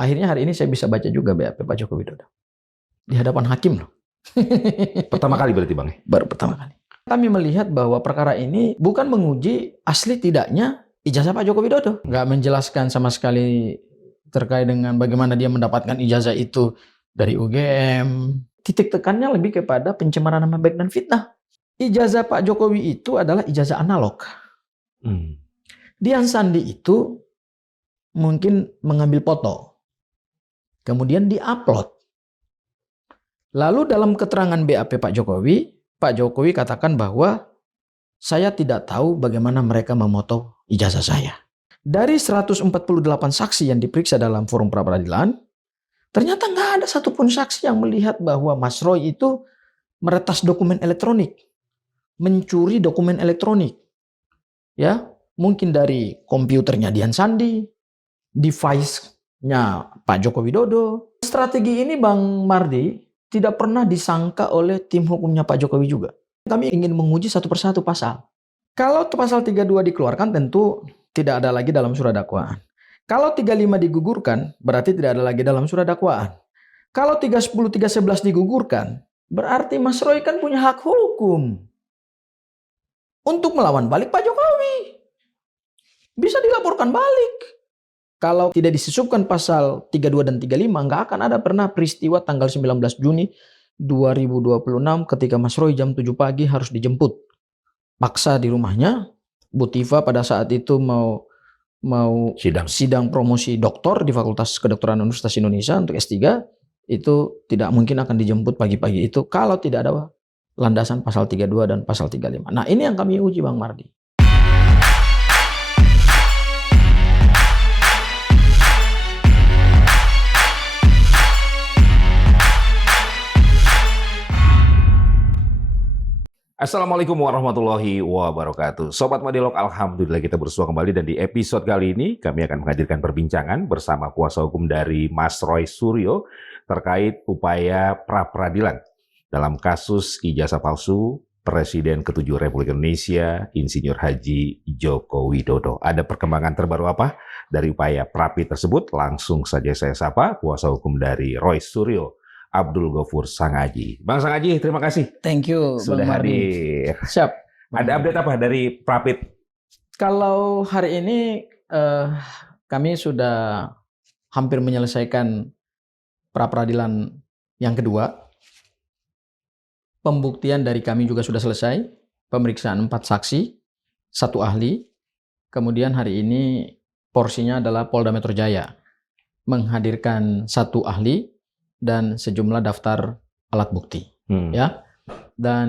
akhirnya hari ini saya bisa baca juga BAP Pak Joko Widodo. Di hadapan hakim loh. Pertama kali berarti Bang? Baru pertama kali. Kami melihat bahwa perkara ini bukan menguji asli tidaknya ijazah Pak Joko Widodo. Nggak menjelaskan sama sekali terkait dengan bagaimana dia mendapatkan ijazah itu dari UGM. Titik tekannya lebih kepada pencemaran nama baik dan fitnah. Ijazah Pak Jokowi itu adalah ijazah analog. Dian Sandi itu mungkin mengambil foto, kemudian diupload. Lalu dalam keterangan BAP Pak Jokowi katakan bahwa saya tidak tahu bagaimana mereka memoto ijazah saya. Dari 148 saksi yang diperiksa dalam forum pra-peradilan, ternyata nggak ada satupun saksi yang melihat bahwa Mas Roy itu meretas dokumen elektronik, mencuri dokumen elektronik. Ya, mungkin dari komputernya Dian Sandi, device-nya Pak Joko Widodo. Strategi ini Bang Mardi tidak pernah disangka oleh tim hukumnya Pak Jokowi juga. Kami ingin menguji satu persatu pasal. Kalau pasal 32 dikeluarkan tentu tidak ada lagi dalam surat dakwaan. Kalau 35 digugurkan berarti tidak ada lagi dalam surat dakwaan. Kalau 310, 311 digugurkan berarti Mas Roy kan punya hak hukum untuk melawan balik Pak Jokowi. Bisa dilaporkan balik. Kalau tidak disusupkan pasal 32 dan 35, nggak akan ada pernah peristiwa tanggal 19 Juni 2026 ketika Mas Roy jam 7 pagi harus dijemput paksa di rumahnya. Bu Tifa pada saat itu mau sidang promosi doktor di Fakultas Kedokteran Universitas Indonesia untuk S3, itu tidak mungkin akan dijemput pagi-pagi itu kalau tidak ada landasan pasal 32 dan pasal 35. Nah, ini yang kami uji Bang Mardi. Assalamualaikum warahmatullahi wabarakatuh. Sobat Madilog, alhamdulillah kita bersua kembali, dan di episode kali ini kami akan menghadirkan perbincangan bersama kuasa hukum dari Mas Roy Suryo terkait upaya pra-peradilan dalam kasus ijazah palsu Presiden ke-7 Republik Indonesia, Insinyur Haji Joko Widodo. Ada perkembangan terbaru apa dari upaya pra-pi tersebut? Langsung saja saya sapa kuasa hukum dari Roy Suryo, Abdul Ghafur Sangaji. Bang Sangaji, terima kasih. Thank you, sudah Bang hadir. Siap. Ada update apa dari pra-pi? Kalau hari ini kami sudah hampir menyelesaikan pra-peradilan yang kedua. Pembuktian dari kami juga sudah selesai. Pemeriksaan 4 saksi, 1 ahli. Kemudian hari ini porsinya adalah Polda Metro Jaya menghadirkan 1 ahli dan sejumlah daftar alat bukti. Ya. Dan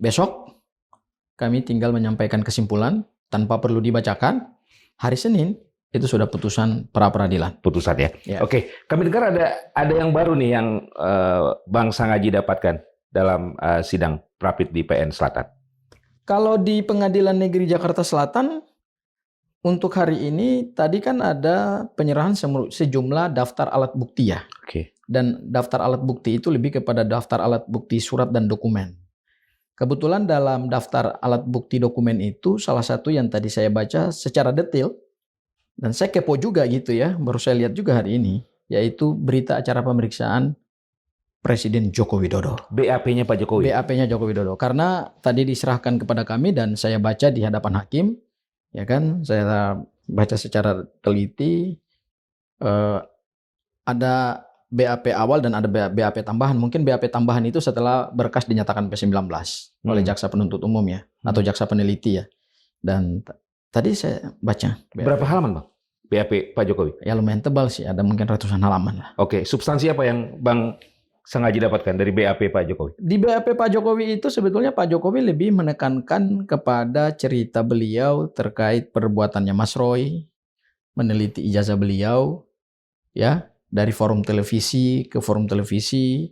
besok kami tinggal menyampaikan kesimpulan tanpa perlu dibacakan. Hari Senin itu sudah putusan pra-peradilan. Putusan ya? Ya. Oke, kami dengar ada yang baru nih yang Bang Sangaji dapatkan dalam sidang pra-pi di PN Selatan. Kalau di Pengadilan Negeri Jakarta Selatan, untuk hari ini tadi kan ada penyerahan sejumlah daftar alat bukti ya. Oke. Dan daftar alat bukti itu lebih kepada daftar alat bukti surat dan dokumen. Kebetulan dalam daftar alat bukti dokumen itu salah satu yang tadi saya baca secara detail, dan saya kepo juga gitu ya, baru saya lihat juga hari ini, yaitu berita acara pemeriksaan Presiden Joko Widodo. BAP-nya Pak Jokowi? BAP-nya Joko Widodo. Karena tadi diserahkan kepada kami dan saya baca di hadapan hakim, ya kan, saya baca secara teliti, ada BAP awal dan ada BAP tambahan. Mungkin BAP tambahan itu setelah berkas dinyatakan P19 oleh jaksa penuntut umum ya, atau jaksa peneliti ya. Dan tadi saya baca. BAP. Berapa halaman Bang? BAP Pak Jokowi? Ya lumayan tebal sih, ada mungkin ratusan halaman lah. Oke, substansi apa yang Bang Sangaji dapatkan dari BAP Pak Jokowi? Di BAP Pak Jokowi itu sebetulnya Pak Jokowi lebih menekankan kepada cerita beliau terkait perbuatannya Mas Roy, meneliti ijazah beliau, ya, dari forum televisi ke forum televisi,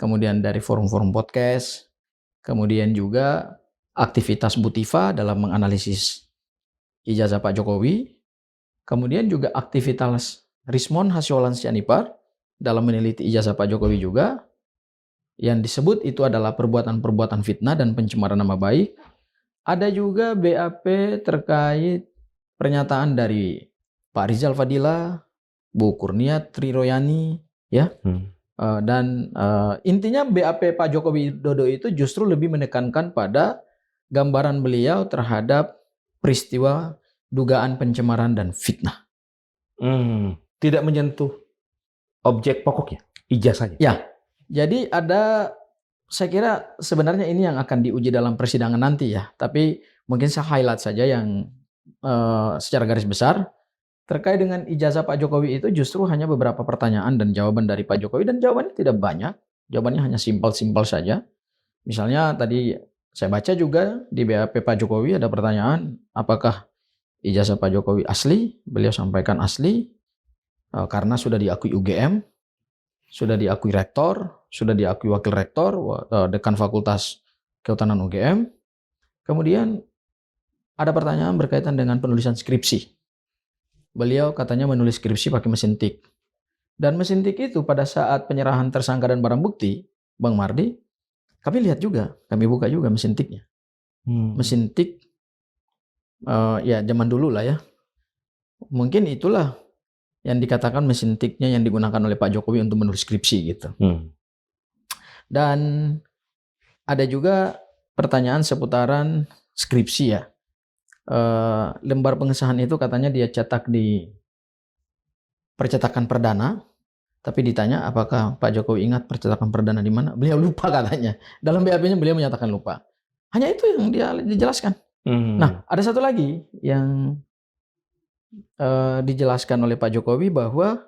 kemudian dari forum-forum podcast, kemudian juga aktivitas Bu Tifa dalam menganalisis ijazah Pak Jokowi, kemudian juga aktivitas Rismon Hasyolan Sianipar dalam meneliti ijazah Pak Jokowi juga, yang disebut itu adalah perbuatan-perbuatan fitnah dan pencemaran nama baik. Ada juga BAP terkait pernyataan dari Pak Rizal Fadila, Bu Kurnia Triroyani, ya. Dan intinya BAP Pak Joko Widodo itu justru lebih menekankan pada gambaran beliau terhadap peristiwa dugaan pencemaran dan fitnah. Tidak menyentuh objek pokoknya, ijazahnya. Ya, jadi saya kira sebenarnya ini yang akan diuji dalam persidangan nanti ya. Tapi mungkin saya highlight saja yang secara garis besar. Terkait dengan ijazah Pak Jokowi itu justru hanya beberapa pertanyaan dan jawaban dari Pak Jokowi, dan jawabannya tidak banyak. Jawabannya hanya simpel-simpel saja. Misalnya tadi saya baca juga di BAP Pak Jokowi ada pertanyaan, apakah ijazah Pak Jokowi asli? Beliau sampaikan asli karena sudah diakui UGM, sudah diakui rektor, sudah diakui wakil rektor, dekan Fakultas Kehutanan UGM. Kemudian ada pertanyaan berkaitan dengan penulisan skripsi. Beliau katanya menulis skripsi pakai mesin tik. Dan mesin tik itu pada saat penyerahan tersangka dan barang bukti, Bang Mardi, kami lihat juga, kami buka juga mesin tiknya. Mesin tik, ya zaman dulu lah ya. Mungkin itulah yang dikatakan mesin tiknya yang digunakan oleh Pak Jokowi untuk menulis skripsi gitu. Dan ada juga pertanyaan seputaran skripsi ya. Lembar pengesahan itu katanya dia cetak di percetakan perdana, tapi ditanya apakah Pak Jokowi ingat percetakan perdana di mana, beliau lupa katanya. Dalam BAP-nya beliau menyatakan lupa. Hanya itu yang dia dijelaskan. Nah, ada satu lagi yang dijelaskan oleh Pak Jokowi bahwa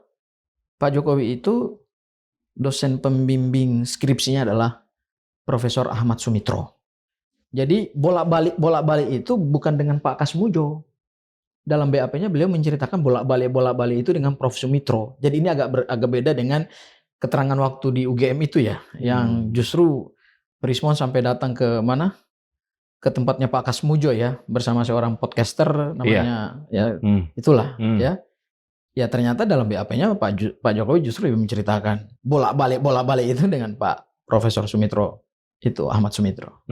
Pak Jokowi itu dosen pembimbing skripsinya adalah Profesor Ahmad Sumitro. Jadi bolak-balik itu bukan dengan Pak Kasmujo. Dalam BAP-nya beliau menceritakan bolak-balik itu dengan Prof Sumitro. Jadi ini agak beda dengan keterangan waktu di UGM itu ya, yang justru Prismon sampai datang ke mana? Ke tempatnya Pak Kasmujo ya, bersama seorang podcaster namanya itulah ya. Ya ternyata dalam BAP-nya Pak Jokowi justru lebih menceritakan bolak-balik itu dengan Pak Profesor Sumitro. Itu Ahmad Sumitro.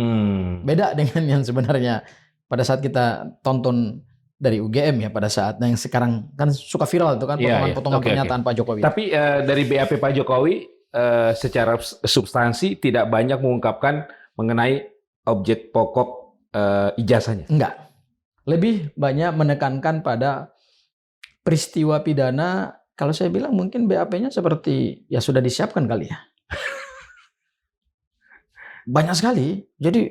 Beda dengan yang sebenarnya pada saat kita tonton dari UGM ya, pada saat yang sekarang kan suka viral itu kan potongan-potongan pernyataan Pak Jokowi. Tapi dari BAP Pak Jokowi secara substansi tidak banyak mengungkapkan mengenai objek pokok ijazahnya. Enggak. Lebih banyak menekankan pada peristiwa pidana. Kalau saya bilang mungkin BAP-nya seperti ya sudah disiapkan kali ya. Banyak sekali. Jadi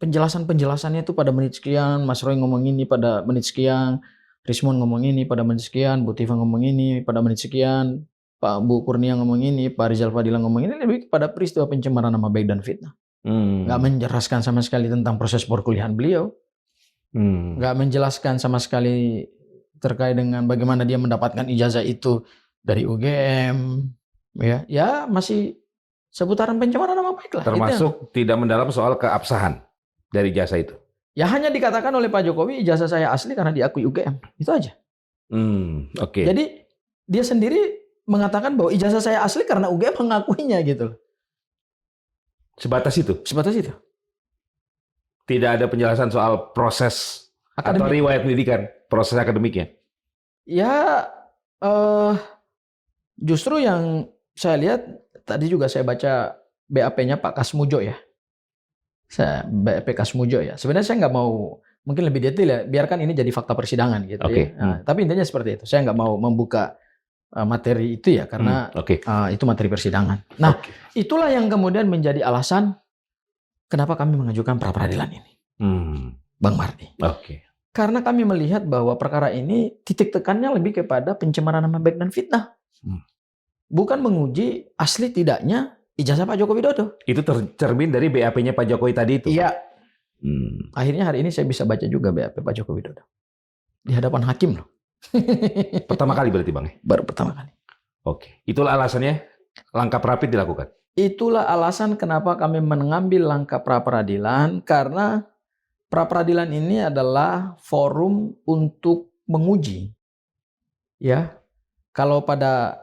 penjelasannya itu pada menit sekian, Mas Roy ngomong ini pada menit sekian, Rismon ngomong ini pada menit sekian, Bu Tifa ngomong ini pada menit sekian, Pak Bu Kurnia ngomong ini, Pak Rizal Fadila ngomong ini, lebih pada peristiwa pencemaran nama baik dan fitnah. Nggak menjelaskan sama sekali tentang proses perkuliahan beliau. Nggak menjelaskan sama sekali terkait dengan bagaimana dia mendapatkan ijazah itu dari UGM. Ya masih seputaran pencemaran nama baik lah. Termasuk tidak mendalam soal keabsahan dari ijazah itu. Ya hanya dikatakan oleh Pak Jokowi ijazah saya asli karena diakui UGM. Itu aja. Jadi dia sendiri mengatakan bahwa ijazah saya asli karena UGM mengakuinya gitu. Sebatas itu? Sebatas itu. Tidak ada penjelasan soal proses akademik atau riwayat pendidikan, proses akademiknya? Ya, justru yang saya lihat, tadi juga saya baca BAP-nya Pak Kasmujo ya. BAP Kasmujo ya. Sebenarnya saya nggak mau, mungkin lebih detail ya, biarkan ini jadi fakta persidangan gitu ya. Nah, tapi intinya seperti itu. Saya nggak mau membuka materi itu ya, karena itu materi persidangan. Nah, itulah yang kemudian menjadi alasan kenapa kami mengajukan pra-peradilan ini. Bang Mardi. Karena kami melihat bahwa perkara ini titik tekannya lebih kepada pencemaran nama baik dan fitnah. Bukan menguji asli tidaknya ijazah Pak Joko Widodo. Itu tercermin dari BAP-nya Pak Jokowi tadi itu? Iya. Akhirnya hari ini saya bisa baca juga BAP Pak Joko Widodo. Di hadapan hakim loh. Pertama kali berarti Bang? Baru pertama kali. Itulah alasannya langkah rapid dilakukan? Itulah alasan kenapa kami mengambil langkah pra-peradilan, karena pra-peradilan ini adalah forum untuk menguji. Ya, kalau pada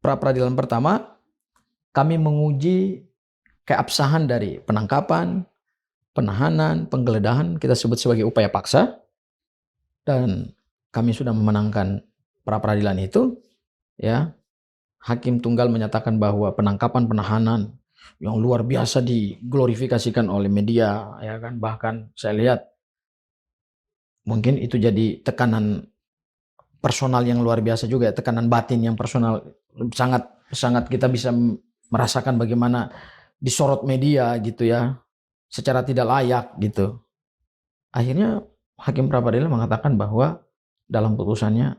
pra-peradilan pertama, kami menguji keabsahan dari penangkapan, penahanan, penggeledahan, kita sebut sebagai upaya paksa, dan kami sudah memenangkan pra peradilan itu, ya, hakim tunggal menyatakan bahwa penangkapan penahanan yang luar biasa diglorifikasikan oleh media, ya kan, bahkan saya lihat mungkin itu jadi tekanan personal yang luar biasa juga, tekanan batin yang personal, sangat sangat kita bisa merasakan bagaimana disorot media gitu ya, secara tidak layak gitu. Akhirnya hakim pra peradilan mengatakan bahwa dalam putusannya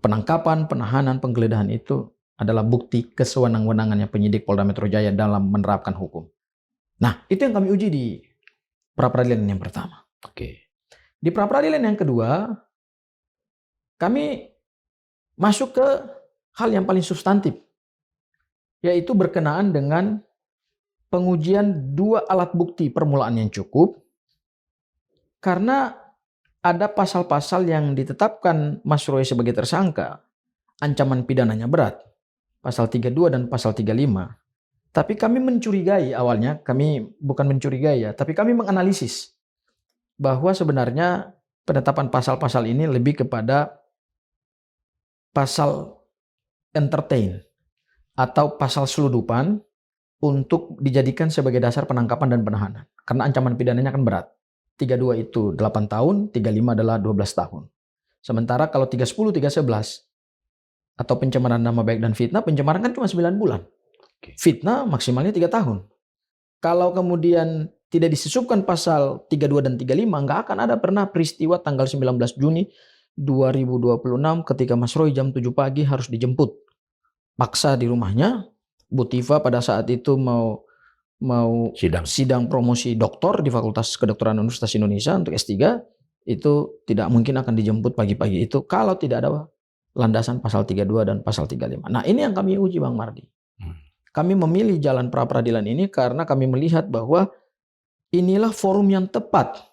penangkapan, penahanan, penggeledahan itu adalah bukti kesewenang-wenangannya penyidik Polda Metro Jaya dalam menerapkan hukum. Nah, itu yang kami uji di pra peradilan yang pertama. Oke. Di pra peradilan yang kedua, kami masuk ke hal yang paling substantif, yaitu berkenaan dengan pengujian 2 alat bukti permulaan yang cukup, karena ada pasal-pasal yang ditetapkan Mas Roy sebagai tersangka, ancaman pidananya berat, pasal 32 dan pasal 35. Tapi kami mencurigai awalnya, kami bukan mencurigai ya, tapi kami menganalisis bahwa sebenarnya penetapan pasal-pasal ini lebih kepada pasal entertain atau pasal seludupan untuk dijadikan sebagai dasar penangkapan dan penahanan. Karena ancaman pidananya kan berat. 32 itu 8 tahun, 35 adalah 12 tahun. Sementara kalau 310, 311 atau pencemaran nama baik dan fitnah, pencemaran kan cuma 9 bulan. Fitnah maksimalnya 3 tahun. Kalau kemudian tidak disusupkan pasal 32 dan 35, nggak akan ada pernah peristiwa tanggal 19 Juni 2026 ketika Mas Roy jam 7 pagi harus dijemput paksa di rumahnya. Bu Tifa pada saat itu mau sidang promosi doktor di Fakultas Kedokteran Universitas Indonesia untuk S3, itu tidak mungkin akan dijemput pagi-pagi itu kalau tidak ada landasan pasal 32 dan pasal 35. Nah, ini yang kami uji Bang Mardi. Kami memilih jalan pra peradilan ini karena kami melihat bahwa inilah forum yang tepat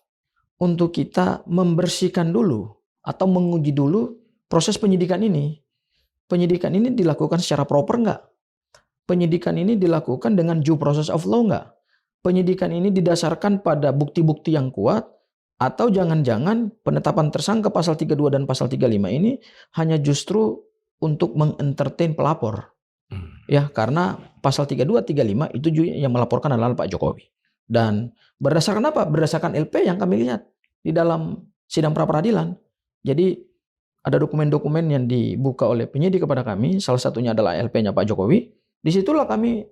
untuk kita membersihkan dulu atau menguji dulu proses penyidikan ini. Penyidikan ini dilakukan secara proper nggak? Penyidikan ini dilakukan dengan due process of law nggak? Penyidikan ini didasarkan pada bukti-bukti yang kuat, atau jangan-jangan penetapan tersangka pasal 32 dan pasal 35 ini hanya justru untuk mengentertain pelapor. Ya, karena pasal 32, 35 itu juga yang melaporkan adalah Pak Jokowi. Dan berdasarkan apa? Berdasarkan LP yang kami lihat di dalam sidang pra peradilan. Jadi ada dokumen-dokumen yang dibuka oleh penyidik kepada kami, salah satunya adalah LP-nya Pak Jokowi. Disitulah kami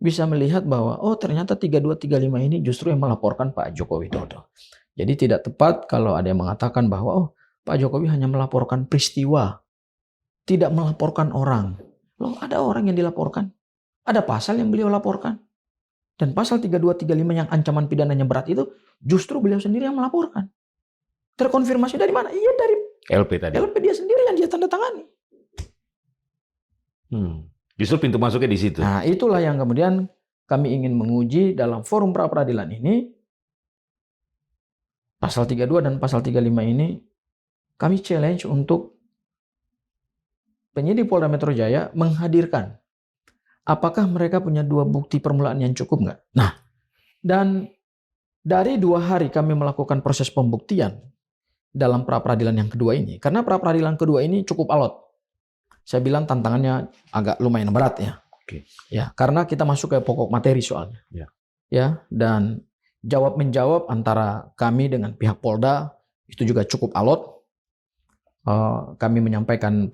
bisa melihat bahwa oh ternyata 32, 35 ini justru yang melaporkan Pak Joko Widodo. Jadi tidak tepat kalau ada yang mengatakan bahwa oh Pak Jokowi hanya melaporkan peristiwa, tidak melaporkan orang. Loh, ada orang yang dilaporkan. Ada pasal yang beliau laporkan. Dan pasal 32, 35 yang ancaman pidananya berat itu justru beliau sendiri yang melaporkan. Terkonfirmasi dari mana? Iya dari LP tadi. LP dia sendiri yang dia tanda tangani. Justru pintu masuknya di situ. Nah, itulah yang kemudian kami ingin menguji dalam forum pra peradilan ini. Pasal 32 dan pasal 35 ini kami challenge untuk penyidik Polda Metro Jaya menghadirkan apakah mereka punya 2 bukti permulaan yang cukup nggak. Nah, dan dari 2 hari kami melakukan proses pembuktian dalam pra peradilan yang kedua ini. Karena pra peradilan kedua ini cukup alot. Saya bilang tantangannya agak lumayan berat ya. Oke. Ya, karena kita masuk ke pokok materi soalnya. Ya. Ya, dan jawab menjawab antara kami dengan pihak Polda itu juga cukup alot. Kami menyampaikan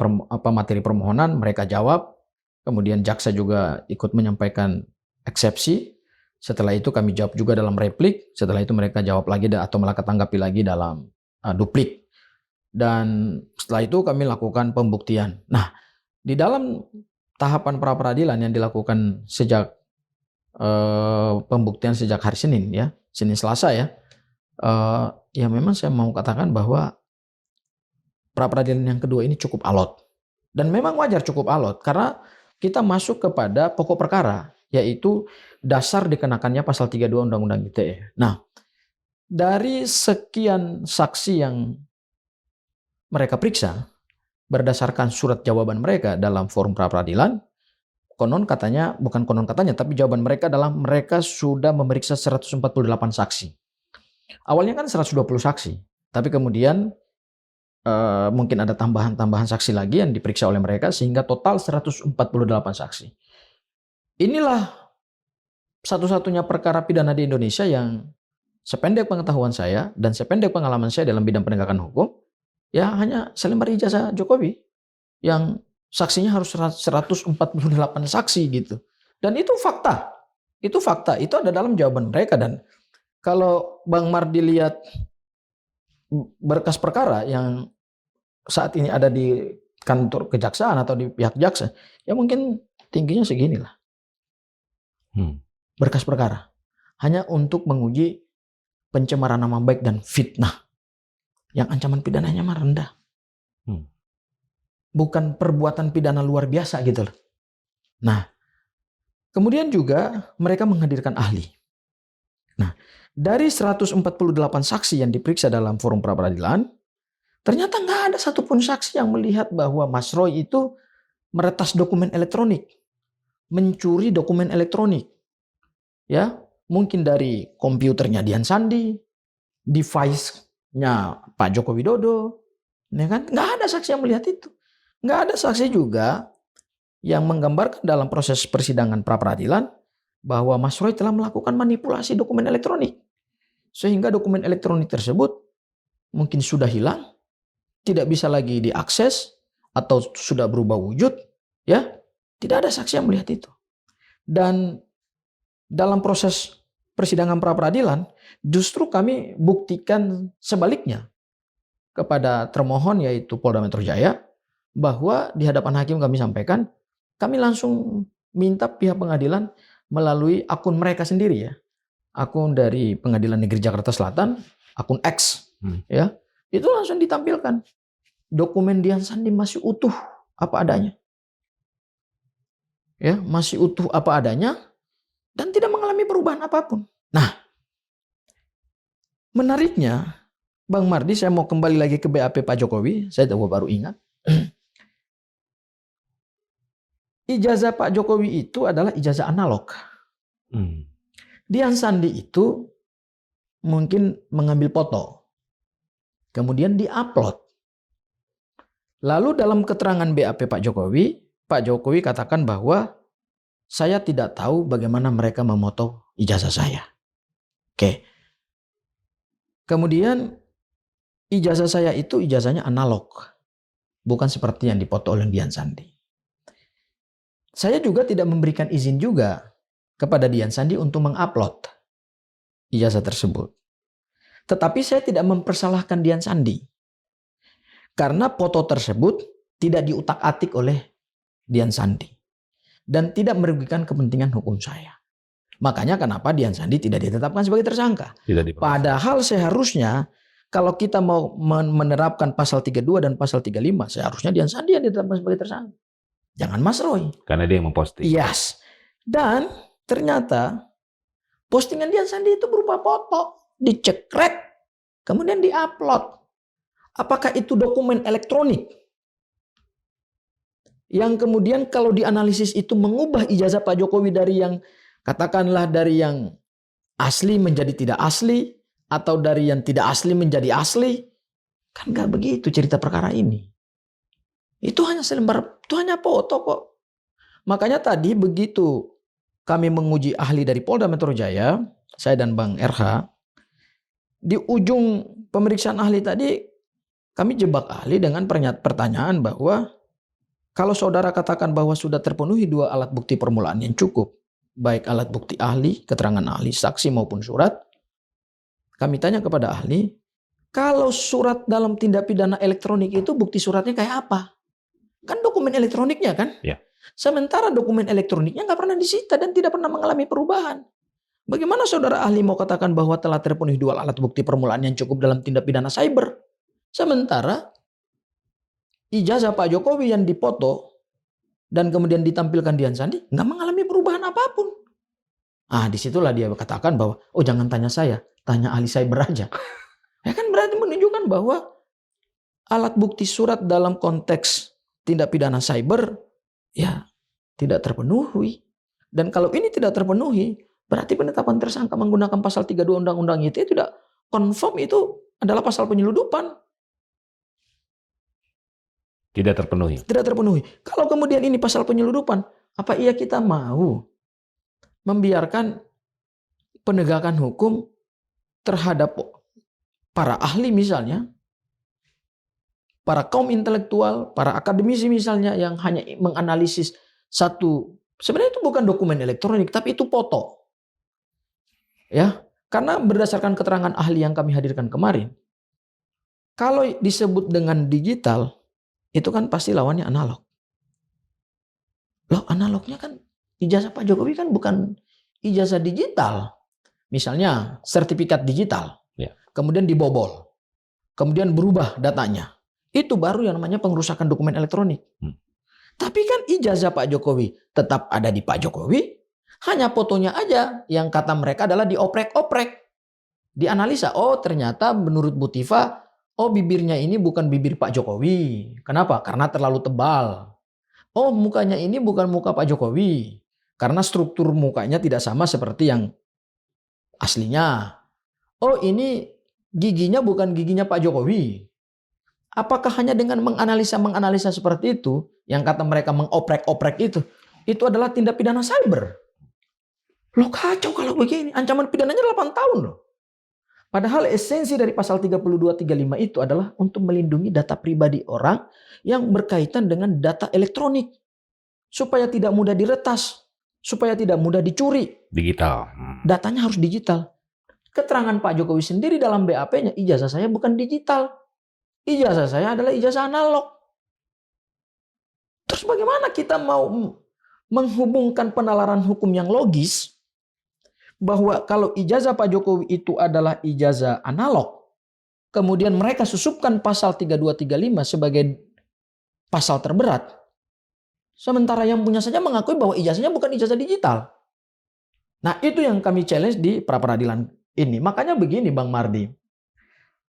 materi permohonan, mereka jawab. Kemudian jaksa juga ikut menyampaikan eksepsi. Setelah itu kami jawab juga dalam replik. Setelah itu mereka jawab lagi atau malah tanggapi lagi dalam duplik. Dan setelah itu kami lakukan pembuktian. Nah, di dalam tahapan pra peradilan yang dilakukan sejak pembuktian sejak hari Senin ya, Senin Selasa ya, ya memang saya mau katakan bahwa pra peradilan yang kedua ini cukup alot. Dan memang wajar cukup alot karena kita masuk kepada pokok perkara, yaitu dasar dikenakannya pasal 32 Undang-Undang ITE. Nah, dari sekian saksi yang mereka periksa, berdasarkan surat jawaban mereka dalam forum pra peradilan, konon katanya, bukan konon katanya, tapi jawaban mereka adalah mereka sudah memeriksa 148 saksi. Awalnya kan 120 saksi, tapi kemudian mungkin ada tambahan-tambahan saksi lagi yang diperiksa oleh mereka sehingga total 148 saksi. Inilah satu-satunya perkara pidana di Indonesia yang sependek pengetahuan saya dan sependek pengalaman saya dalam bidang penegakan hukum, ya hanya selembar ijazah Jokowi yang saksinya harus 148 saksi gitu. Dan itu fakta. Itu fakta, itu ada dalam jawaban mereka. Dan kalau Bang Mardi lihat berkas perkara yang saat ini ada di kantor kejaksaan atau di pihak jaksa, ya mungkin tingginya seginilah. Berkas perkara. Hanya untuk menguji pencemaran nama baik dan fitnah. Yang ancaman pidananya mah rendah. Bukan perbuatan pidana luar biasa gitu loh. Nah, kemudian juga mereka menghadirkan ahli. Nah, dari 148 saksi yang diperiksa dalam forum pra-peradilan, ternyata nggak ada satupun saksi yang melihat bahwa Mas Roy itu meretas dokumen elektronik, mencuri dokumen elektronik. Ya, mungkin dari komputernya Dian Sandi, device-nya Pak Joko Widodo, ya kan? Nggak ada saksi yang melihat itu. Nggak ada saksi juga yang menggambarkan dalam proses persidangan pra-peradilan bahwa Mas Roy telah melakukan manipulasi dokumen elektronik. Sehingga dokumen elektronik tersebut mungkin sudah hilang, tidak bisa lagi diakses, atau sudah berubah wujud. Ya, tidak ada saksi yang melihat itu. Dan dalam proses persidangan pra-peradilan, justru kami buktikan sebaliknya kepada termohon yaitu Polda Metro Jaya, bahwa di hadapan hakim kami sampaikan, kami langsung minta pihak pengadilan melalui akun mereka sendiri ya. Akun dari Pengadilan Negeri Jakarta Selatan, akun X, ya. Itu langsung ditampilkan. Dokumen Dian Sandi masih utuh apa adanya. Ya, masih utuh apa adanya dan tidak mengalami perubahan apapun. Nah, menariknya, Bang Mardi, saya mau kembali lagi ke BAP Pak Jokowi, saya baru ingat. Ijazah Pak Jokowi itu adalah ijazah analog. Dian Sandi itu mungkin mengambil foto, kemudian diupload. Lalu dalam keterangan BAP Pak Jokowi katakan bahwa saya tidak tahu bagaimana mereka memoto ijazah saya. Oke. Kemudian ijazah saya itu ijazahnya analog, bukan seperti yang dipoto oleh Dian Sandi. Saya juga tidak memberikan izin juga kepada Dian Sandi untuk mengupload ijazah tersebut. Tetapi saya tidak mempersalahkan Dian Sandi. Karena foto tersebut tidak diutak-atik oleh Dian Sandi. Dan tidak merugikan kepentingan hukum saya. Makanya kenapa Dian Sandi tidak ditetapkan sebagai tersangka. Padahal seharusnya kalau kita mau menerapkan pasal 32 dan pasal 35, seharusnya Dian Sandi yang ditetapkan sebagai tersangka. Jangan Mas Roy. Karena dia yang memposting. Yes. Dan ternyata postingan Dian Sandi itu berupa foto, dicekrek, kemudian diupload. Apakah itu dokumen elektronik? Yang kemudian kalau dianalisis itu mengubah ijazah Pak Jokowi dari yang katakanlah dari yang asli menjadi tidak asli, atau dari yang tidak asli menjadi asli. Kan gak begitu cerita perkara ini. Itu hanya selembar, itu hanya foto kok. Makanya tadi begitu kami menguji ahli dari Polda Metro Jaya, saya dan Bang RH, di ujung pemeriksaan ahli tadi kami jebak ahli dengan pertanyaan bahwa kalau saudara katakan bahwa sudah terpenuhi 2 alat bukti permulaan yang cukup, baik alat bukti ahli, keterangan ahli, saksi maupun surat, kami tanya kepada ahli, kalau surat dalam tindak pidana elektronik itu bukti suratnya kayak apa? Kan dokumen elektroniknya kan? Ya. Sementara dokumen elektroniknya nggak pernah disita dan tidak pernah mengalami perubahan. Bagaimana saudara ahli mau katakan bahwa telah terpenuhi 2 alat bukti permulaan yang cukup dalam tindak pidana cyber? Sementara ijazah Pak Jokowi yang dipoto dan kemudian ditampilkan Dian Sandi nggak mengalami perubahan apapun. Disitulah dia katakan bahwa, oh jangan tanya saya, tanya ahli cyber aja. Ya kan berarti menunjukkan bahwa alat bukti surat dalam konteks tindak pidana cyber ya tidak terpenuhi. Dan kalau ini tidak terpenuhi, berarti penetapan tersangka menggunakan pasal 32 Undang-Undang ITE tidak confirm itu adalah pasal penyeludupan. Tidak terpenuhi. Tidak terpenuhi. Kalau kemudian ini pasal penyeludupan, apa iya kita mau membiarkan penegakan hukum terhadap para ahli misalnya, para kaum intelektual, para akademisi misalnya yang hanya menganalisis satu, sebenarnya itu bukan dokumen elektronik, tapi itu foto. Ya, karena berdasarkan keterangan ahli yang kami hadirkan kemarin, kalau disebut dengan digital, itu kan pasti lawannya analog. Loh, analognya kan ijazah Pak Jokowi kan bukan ijazah digital. Misalnya sertifikat digital, Ya. kemudian dibobol, kemudian berubah datanya. Itu baru yang namanya pengerusakan dokumen elektronik. Tapi kan ijazah Pak Jokowi tetap ada di Pak Jokowi, hanya fotonya aja yang kata mereka adalah dioprek-oprek. Dianalisa, oh ternyata menurut Bu Tifa, oh bibirnya ini bukan bibir Pak Jokowi. Kenapa? Karena terlalu tebal. Oh mukanya ini bukan muka Pak Jokowi. Karena struktur mukanya tidak sama seperti yang aslinya. Oh ini giginya bukan giginya Pak Jokowi. Apakah hanya dengan menganalisa seperti itu, yang kata mereka mengoprek-oprek itu adalah tindak pidana cyber? Loh kacau kalau begini, ancaman pidananya 8 tahun loh. Padahal esensi dari pasal 32-35 itu adalah untuk melindungi data pribadi orang yang berkaitan dengan data elektronik. Supaya tidak mudah diretas, supaya tidak mudah dicuri. Digital. Datanya harus digital. Keterangan Pak Jokowi sendiri dalam BAP-nya, ijazah saya bukan digital. Ijazah saya adalah ijazah analog. Terus bagaimana kita mau menghubungkan penalaran hukum yang logis bahwa kalau ijazah Pak Jokowi itu adalah ijazah analog, kemudian mereka susupkan pasal 3235 sebagai pasal terberat, sementara yang punya saja mengakui bahwa ijazahnya bukan ijazah digital. Nah itu yang kami challenge di pra-peradilan ini. Makanya begini Bang Mardi,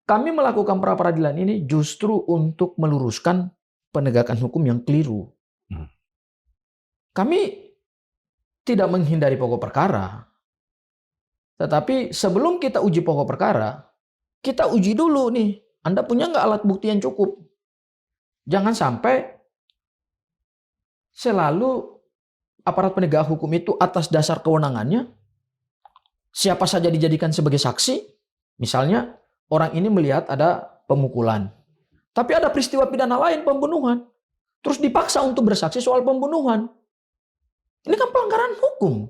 kami melakukan pra-peradilan ini justru untuk meluruskan penegakan hukum yang keliru. Kami tidak menghindari pokok perkara. Tetapi sebelum kita uji pokok perkara, kita uji dulu nih, Anda punya nggak alat bukti yang cukup? Jangan sampai selalu aparat penegak hukum itu atas dasar kewenangannya, siapa saja dijadikan sebagai saksi. Misalnya, orang ini melihat ada pemukulan. Tapi ada peristiwa pidana lain, pembunuhan. Terus dipaksa untuk bersaksi soal pembunuhan. Ini kan pelanggaran hukum.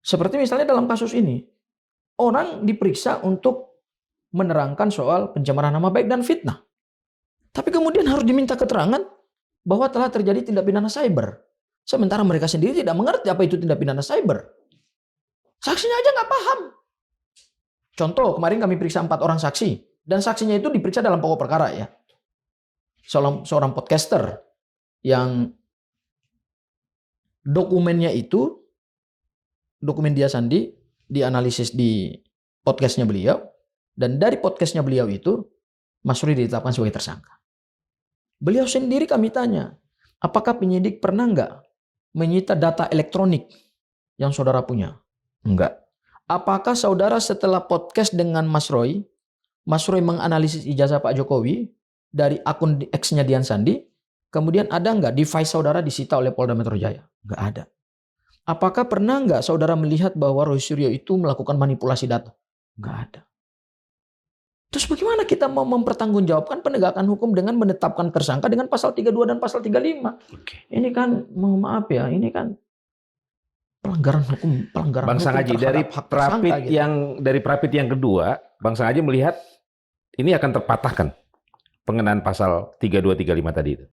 Seperti misalnya dalam kasus ini, orang diperiksa untuk menerangkan soal pencemaran nama baik dan fitnah. Tapi kemudian harus diminta keterangan bahwa telah terjadi tindak pidana cyber. Sementara mereka sendiri tidak mengerti apa itu tindak pidana cyber. Saksinya aja nggak paham. Contoh, kemarin kami periksa 4 orang saksi. Dan saksinya itu diperiksa dalam pokok perkara ya. Seorang podcaster yang dokumennya itu, dokumen dia Sandi, dianalisis di podcastnya beliau. Dan dari podcastnya beliau itu, Mas Rudi ditetapkan sebagai tersangka. Beliau sendiri kami tanya, apakah penyidik pernah nggak menyita data elektronik yang saudara punya? Enggak. Apakah saudara setelah podcast dengan Mas Roy menganalisis ijazah Pak Jokowi dari akun X-nya Dian Sandi, kemudian ada nggak device saudara disita oleh Polda Metro Jaya? Nggak ada. Apakah pernah nggak saudara melihat bahwa Roy Suryo itu melakukan manipulasi data? Nggak ada. Terus bagaimana kita mau mempertanggungjawabkan penegakan hukum dengan menetapkan tersangka dengan pasal 32 dan pasal 35? Ini kan, mohon maaf ya, ini kan pelanggaran hukum, Bang Sangaji, dari prapit gitu. yang kedua, Bang Sangaji melihat ini akan terpatahkan pengenaan pasal 3235 tadi itu.